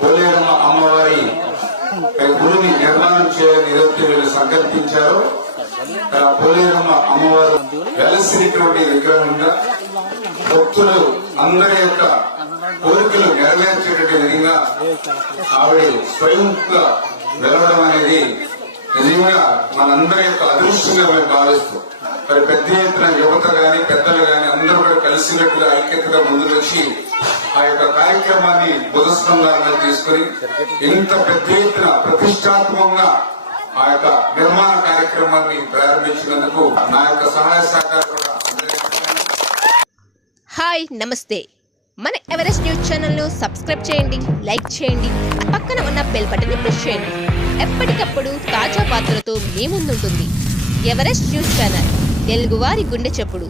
పోలేరమ్మ అమ్మవారి గుడిని నిర్మాణం చేయాలని ఏదైతే వీళ్ళు సంకల్పించారో పోలేరమ్మ అమ్మవారు వెలసినటువంటి విగ్రహంగా భక్తులు అందరి యొక్క కోరికలు నెరవేర్చేటువంటి విధంగా ఆవిడ స్వయంగా వెలవడం అనేది నిజంగా మనందరి యొక్క అదృష్టంగా మేము భావిస్తాం. మరి పెద్ద ఎత్తున యువత గాని పెద్దలు గాని అందరూ కూడా కలిసినట్టుగా ఐక్యతగా ముందుకు వచ్చి ఆ యొక్క కార్యక్రమాన్ని బుధస్కంధాలుగా తీసుకుని ఇంత పెద్ద ఎత్తున ప్రతిష్టాత్మకంగా ఆ యొక్క నిర్మాణ కార్యక్రమాన్ని ప్రారంభించినందుకు నా యొక్క సహాయ సహకారం. హాయ్ నమస్తే. మన ఎవరెస్ట్ న్యూస్ ఛానల్ను సబ్స్క్రైబ్ చేయండి, లైక్ చేయండి, పక్కన ఉన్న బెల్ బటన్ని ప్రెస్ చేయండి. ఎప్పటికప్పుడు తాజా వార్తలతో మీ ముందుంటుంది ఎవరెస్ట్ న్యూస్ ఛానల్, తెలుగువారి గుండె చప్పుడు.